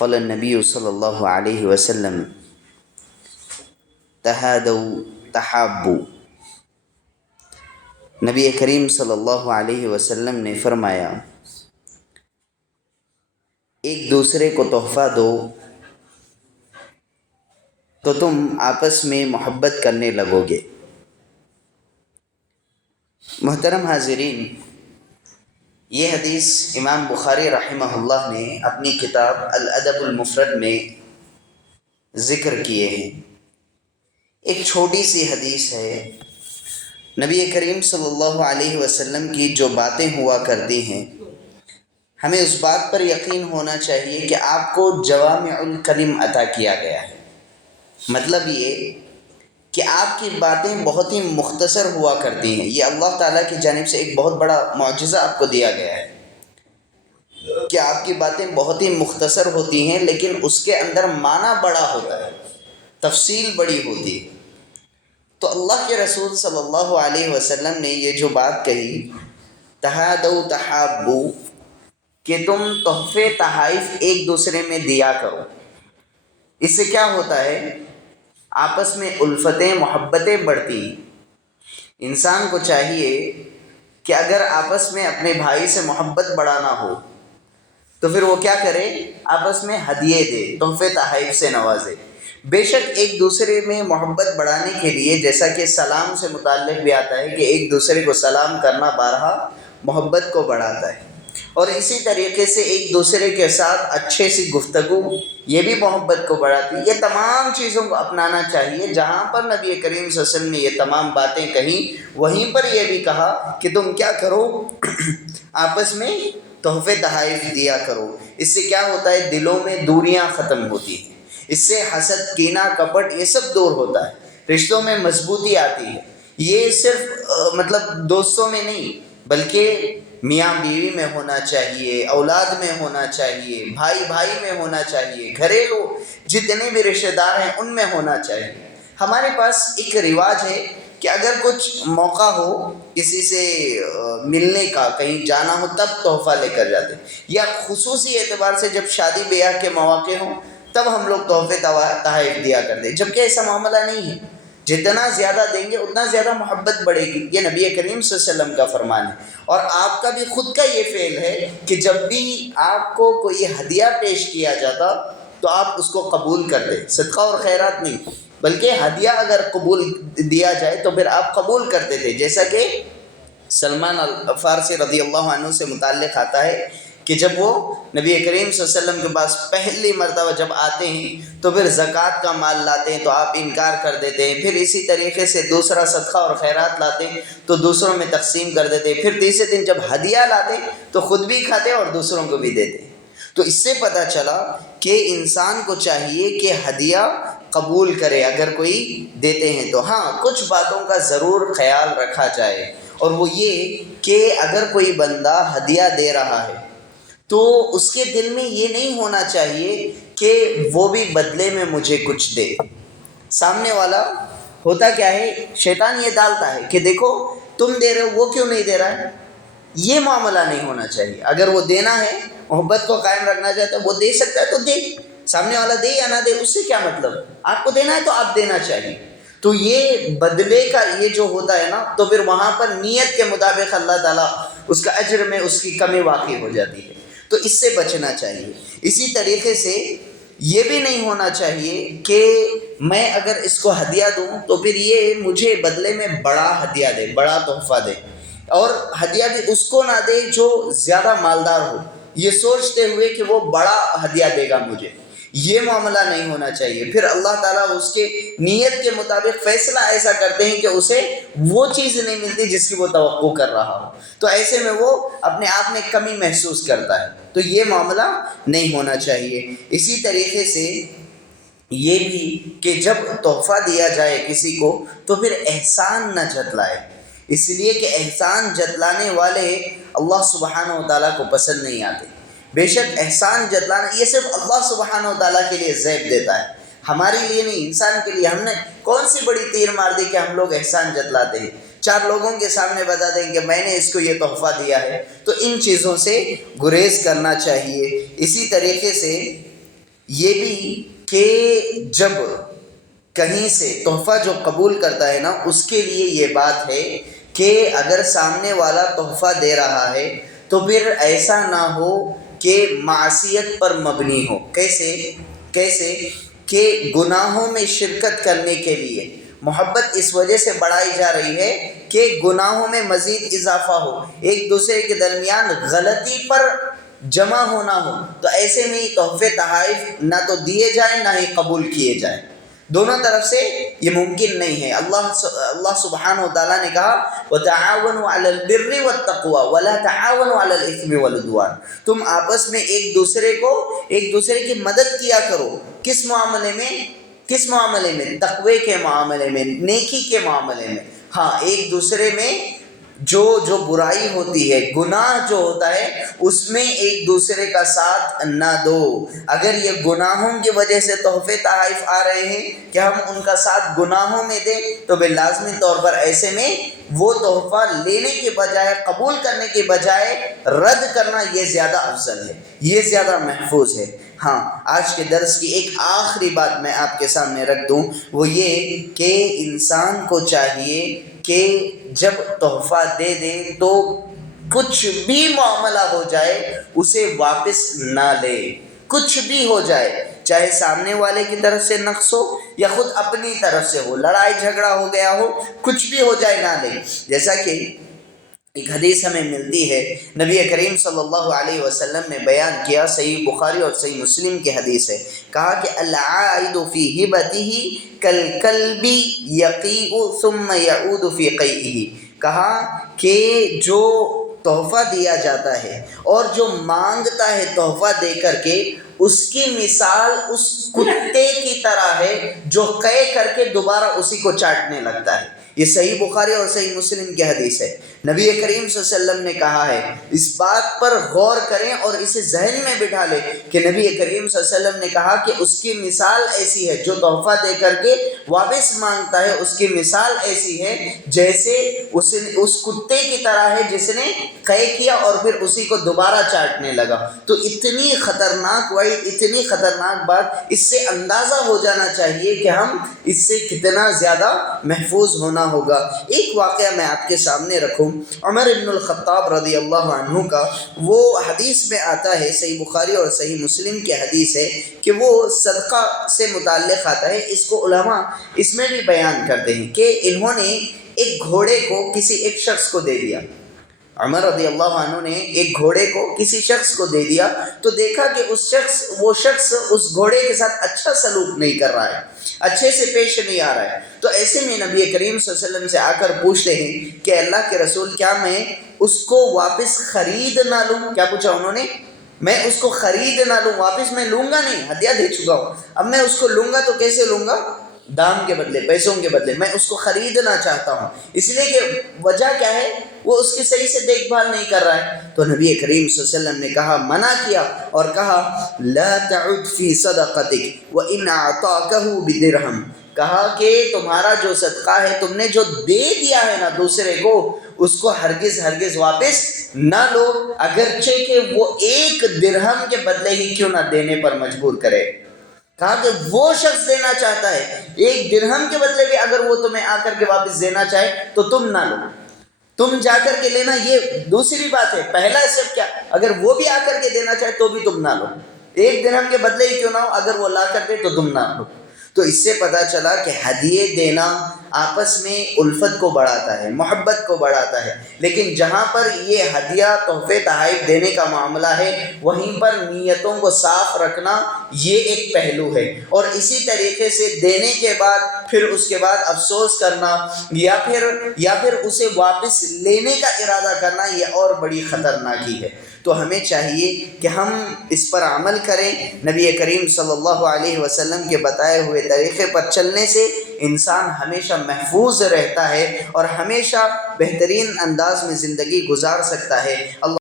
قال النبی صلی اللہ علیہ وسلم تہادوا تحابوا، نبی کریم صلی اللہ علیہ وسلم نے فرمایا ایک دوسرے کو تحفہ دو تو تم آپس میں محبت کرنے لگو گے۔ محترم حاضرین، یہ حدیث امام بخاری رحمہ اللہ نے اپنی کتاب الادب المفرد میں ذکر کیے ہیں۔ ایک چھوٹی سی حدیث ہے۔ نبی کریم صلی اللہ علیہ وسلم کی جو باتیں ہوا کرتی ہیں، ہمیں اس بات پر یقین ہونا چاہیے کہ آپ کو جوامع الکلم عطا کیا گیا ہے۔ مطلب یہ کہ آپ کی باتیں بہت ہی مختصر ہوا کرتی ہیں۔ یہ اللہ تعالیٰ کی جانب سے ایک بہت بڑا معجزہ آپ کو دیا گیا ہے کہ آپ کی باتیں بہت ہی مختصر ہوتی ہیں، لیکن اس کے اندر معنی بڑا ہوتا ہے، تفصیل بڑی ہوتی ہے۔ تو اللہ کے رسول صلی اللہ علیہ وسلم نے یہ جو بات کہی تہادوا تحابوا، کہ تم تحفے تحائف ایک دوسرے میں دیا کرو، اس سے کیا ہوتا ہے؟ آپس میں الفتیں محبتیں بڑھتی ہیں۔ انسان کو چاہیے کہ اگر آپس میں اپنے بھائی سے محبت بڑھانا ہو تو پھر وہ کیا کرے؟ آپس میں ہدیے دے، تحفے تحائف سے نوازے۔ بے شک ایک دوسرے میں محبت بڑھانے کے لیے، جیسا کہ سلام سے متعلق بھی آتا ہے کہ ایک دوسرے کو سلام کرنا بارہا محبت کو بڑھاتا ہے، اور اسی طریقے سے ایک دوسرے کے ساتھ اچھے سی گفتگو یہ بھی محبت کو بڑھاتی ہے۔ یہ تمام چیزوں کو اپنانا چاہیے۔ جہاں پر نبی کریم صلی اللہ علیہ وسلم نے یہ تمام باتیں کہیں، وہیں پر یہ بھی کہا کہ تم کیا کرو؟ آپس میں تحفے تحائف دیا کرو۔ اس سے کیا ہوتا ہے؟ دلوں میں دوریاں ختم ہوتی ہیں، اس سے حسد، کینہ، کپٹ یہ سب دور ہوتا ہے، رشتوں میں مضبوطی آتی ہے۔ یہ صرف دوستوں میں نہیں، بلکہ میاں بیوی میں ہونا چاہیے، اولاد میں ہونا چاہیے، بھائی بھائی میں ہونا چاہیے، گھریلو جتنے بھی رشتہ دار ہیں ان میں ہونا چاہیے۔ ہمارے پاس ایک رواج ہے کہ اگر کچھ موقع ہو کسی سے ملنے کا، کہیں جانا ہو، تب تحفہ لے کر جاتے ہیں، یا خصوصی اعتبار سے جب شادی بیاہ کے مواقع ہوں تب ہم لوگ تحفے تحائف دیا کرتے ہیں، جبکہ ایسا معاملہ نہیں ہے۔ جتنا زیادہ دیں گے اتنا زیادہ محبت بڑھے گی، یہ نبی کریم صلی اللہ علیہ وسلم کا فرمان ہے، اور آپ کا بھی خود کا یہ فعل ہے کہ جب بھی آپ کو کوئی ہدیہ پیش کیا جاتا تو آپ اس کو قبول کر لیں۔ صدقہ اور خیرات نہیں، بلکہ ہدیہ اگر قبول دیا جائے تو پھر آپ قبول کرتے تھے، جیسا کہ سلمان الفارسی رضی اللہ عنہ سے متعلق آتا ہے کہ جب وہ نبی کریم صلی اللہ علیہ وسلم کے پاس پہلی مرتبہ جب آتے ہیں تو پھر زکوٰۃ کا مال لاتے ہیں تو آپ انکار کر دیتے ہیں، پھر اسی طریقے سے دوسرا صدقہ اور خیرات لاتے ہیں تو دوسروں میں تقسیم کر دیتے ہیں، پھر تیسرے دن جب ہدیہ لاتے تو خود بھی کھاتے اور دوسروں کو بھی دیتے۔ تو اس سے پتہ چلا کہ انسان کو چاہیے کہ ہدیہ قبول کرے اگر کوئی دیتے ہیں تو۔ ہاں، کچھ باتوں کا ضرور خیال رکھا جائے، اور وہ یہ کہ اگر کوئی بندہ ہدیہ دے رہا ہے تو اس کے دل میں یہ نہیں ہونا چاہیے کہ وہ بھی بدلے میں مجھے کچھ دے۔ سامنے والا ہوتا کیا ہے؟ شیطان یہ ڈالتا ہے کہ دیکھو تم دے رہے ہو، وہ کیوں نہیں دے رہا ہے؟ یہ معاملہ نہیں ہونا چاہیے۔ اگر وہ دینا ہے، محبت کو قائم رکھنا چاہتا ہے، وہ دے سکتا ہے تو دے، سامنے والا دے یا نہ دے اس سے کیا مطلب؟ آپ کو دینا ہے تو آپ دینا چاہیے۔ تو یہ بدلے کا یہ جو ہوتا ہے نا، تو پھر وہاں پر نیت کے مطابق اللہ تعالیٰ اس کا اجر میں اس کی کمی واقع ہو جاتی ہے، تو اس سے بچنا چاہیے۔ اسی طریقے سے یہ بھی نہیں ہونا چاہیے کہ میں اگر اس کو ہدیہ دوں تو پھر یہ مجھے بدلے میں بڑا ہدیہ دے، بڑا تحفہ دے، اور ہدیہ بھی اس کو نہ دے جو زیادہ مالدار ہو، یہ سوچتے ہوئے کہ وہ بڑا ہدیہ دے گا مجھے۔ یہ معاملہ نہیں ہونا چاہیے۔ پھر اللہ تعالیٰ اس کے نیت کے مطابق فیصلہ ایسا کرتے ہیں کہ اسے وہ چیز نہیں ملتی جس کی وہ توقع کر رہا ہو، تو ایسے میں وہ اپنے آپ میں کمی محسوس کرتا ہے، تو یہ معاملہ نہیں ہونا چاہیے۔ اسی طریقے سے یہ بھی کہ جب تحفہ دیا جائے کسی کو تو پھر احسان نہ جتلائے، اس لیے کہ احسان جتلانے والے اللہ سبحانہ و تعالیٰ کو پسند نہیں آتے۔ بے شک احسان جتلانا یہ صرف اللہ سبحانہ و تعالیٰ کے لیے زیب دیتا ہے، ہمارے لیے نہیں، انسان کے لیے۔ ہم نے کون سی بڑی تیر مار دی کہ ہم لوگ احسان جتلاتے ہیں؟ چار لوگوں کے سامنے بتا دیں کہ میں نے اس کو یہ تحفہ دیا ہے، تو ان چیزوں سے گریز کرنا چاہیے۔ اسی طریقے سے یہ بھی کہ جب کہیں سے تحفہ جو قبول کرتا ہے نا، اس کے لیے یہ بات ہے کہ اگر سامنے والا تحفہ دے رہا ہے تو پھر ایسا نہ ہو کہ معصیت پر مبنی ہو۔ کیسے کہ گناہوں میں شرکت کرنے کے لیے محبت اس وجہ سے بڑھائی جا رہی ہے کہ گناہوں میں مزید اضافہ ہو، ایک دوسرے کے درمیان غلطی پر جمع ہونا ہو، تو ایسے میں تحفے تحائف نہ تو دیے جائیں نہ ہی قبول کیے جائیں۔ دونوں طرف سے یہ ممکن نہیں ہے۔ اللہ سبحانہ وتعالیٰ نے کہا وَتَعَاوَنُوا عَلَى الْبِرِّ وَالتَّقْوَى وَلَا تَعَاوَنُوا عَلَى الْإِثْمِ وَالْعُدْوَانِ، تم آپس میں ایک دوسرے کی مدد کیا کرو۔ کس معاملے میں؟ تقوی کے معاملے میں، نیکی کے معاملے میں۔ ہاں، ایک دوسرے میں جو برائی ہوتی ہے، گناہ جو ہوتا ہے، اس میں ایک دوسرے کا ساتھ نہ دو۔ اگر یہ گناہوں کی وجہ سے تحفے تحائف آ رہے ہیں کہ ہم ان کا ساتھ گناہوں میں دیں، تو بے لازمی طور پر ایسے میں وہ تحفہ لینے کے بجائے، قبول کرنے کے بجائے رد کرنا یہ زیادہ افضل ہے، یہ زیادہ محفوظ ہے۔ ہاں، آج کے درس کی ایک آخری بات میں آپ کے سامنے رکھ دوں، وہ یہ کہ انسان کو چاہیے کہ جب تحفہ دے دے تو کچھ بھی معاملہ ہو جائے اسے واپس نہ لے، کچھ بھی ہو جائے، چاہے سامنے والے کی طرف سے نقص ہو یا خود اپنی طرف سے ہو، لڑائی جھگڑا ہو گیا ہو، کچھ بھی ہو جائے نہ لے۔ جیسا کہ ایک حدیث ہمیں ملتی ہے، نبی کریم صلی اللہ علیہ وسلم نے بیان کیا، صحیح بخاری اور صحیح مسلم کی حدیث ہے، کہا کہ العائد فی ہبتہ کالکلب یقیء ثم یعود فی قیئہ، کہا کہ جو تحفہ دیا جاتا ہے اور جو مانگتا ہے تحفہ دے کر کے، اس کی مثال اس کتے کی طرح ہے جو قے کر کے دوبارہ اسی کو چاٹنے لگتا ہے۔ یہ صحیح بخاری اور صحیح مسلم کی حدیث ہے۔ نبی کریم صلی اللہ علیہ وسلم نے کہا ہے، اس بات پر غور کریں اور اسے ذہن میں بٹھا لیں کہ نبی کریم صلی اللہ علیہ وسلم نے کہا کہ اس کی مثال ایسی ہے، جو تحفہ دے کر کے واپس مانگتا ہے، اس کی مثال ایسی ہے جیسے اس کتے کی طرح ہے جس نے قے کیا اور پھر اسی کو دوبارہ چاٹنے لگا۔ تو اتنی خطرناک وعید، اتنی خطرناک بات، اس سے اندازہ ہو جانا چاہیے کہ ہم اس سے کتنا زیادہ محفوظ ہونا ہوگا۔ ایک واقعہ میں آپ کے سامنے رکھوں، عمر بن الخطاب رضی اللہ عنہ کا، وہ حدیث میں آتا ہے، صحیح بخاری اور صحیح مسلم کی حدیث ہے کہ وہ صدقہ سے متعلق آتا ہے۔ اس کو علماء اس میں بھی بیان کرتے ہیں کہ انہوں نے ایک گھوڑے کو کسی ایک شخص کو دے دیا۔ عمر رضی اللہ عنہ نے ایک گھوڑے کو کسی شخص کو دے دیا، تو دیکھا کہ وہ شخص اس گھوڑے کے ساتھ اچھا سلوک نہیں کر رہا ہے، اچھے سے پیش نہیں آ رہا ہے۔ تو ایسے میں نبی کریم صلی اللہ علیہ وسلم سے آ کر پوچھتے ہیں کہ اللہ کے رسول، کیا میں اس کو واپس خرید نہ لوں؟ کیا پوچھا انہوں نے؟ میں اس کو خرید نہ لوں، واپس میں لوں گا نہیں، ہدیہ دے چکا ہوں، اب میں اس کو لوں گا تو کیسے لوں گا؟ دام کے بدلے، پیسوں کے بدلے، میں اس کو خریدنا چاہتا ہوں، اس لیے کہ وجہ کیا ہے؟ وہ اس کی صحیح سے دیکھ بھال نہیں کر رہا ہے۔ تو نبی کریم صلی اللہ علیہ وسلم نے کہا، منع کیا اور کہا لا تعد فی صدقتک وان اعطاکہ بدرہم، کہا کہ تمہارا جو صدقہ ہے، تم نے جو دے دیا ہے نا دوسرے کو، اس کو ہرگز واپس نہ لو، اگرچہ کہ وہ ایک درہم کے بدلے ہی کیوں نہ دینے پر مجبور کرے۔ کہا کہ وہ شخص دینا چاہتا ہے، ایک درہم کے بدلے بھی اگر وہ تمہیں آ کر کے واپس دینا چاہے تو تم نہ لو، تم جا کر کے لینا، یہ دوسری بات ہے۔ پہلا اسٹیپ کیا؟ اگر وہ بھی آ کر کے دینا چاہے تو بھی تم نہ لو، ایک درہم کے بدلے ہی کیوں نہ ہو، اگر وہ لا کر دے تو تم نہ لو۔ تو اس سے پتہ چلا کہ ہدیے دینا آپس میں الفت کو بڑھاتا ہے، محبت کو بڑھاتا ہے، لیکن جہاں پر یہ ہدیہ تحفے تحائف دینے کا معاملہ ہے، وہیں پر نیتوں کو صاف رکھنا یہ ایک پہلو ہے، اور اسی طریقے سے دینے کے بعد پھر اس کے بعد افسوس کرنا یا پھر اسے واپس لینے کا ارادہ کرنا، یہ اور بڑی خطرناکی ہے۔ تو ہمیں چاہیے کہ ہم اس پر عمل کریں۔ نبی کریم صلی اللہ علیہ وسلم کے بتائے ہوئے طریقے پر چلنے سے انسان ہمیشہ محفوظ رہتا ہے اور ہمیشہ بہترین انداز میں زندگی گزار سکتا ہے۔ اللہ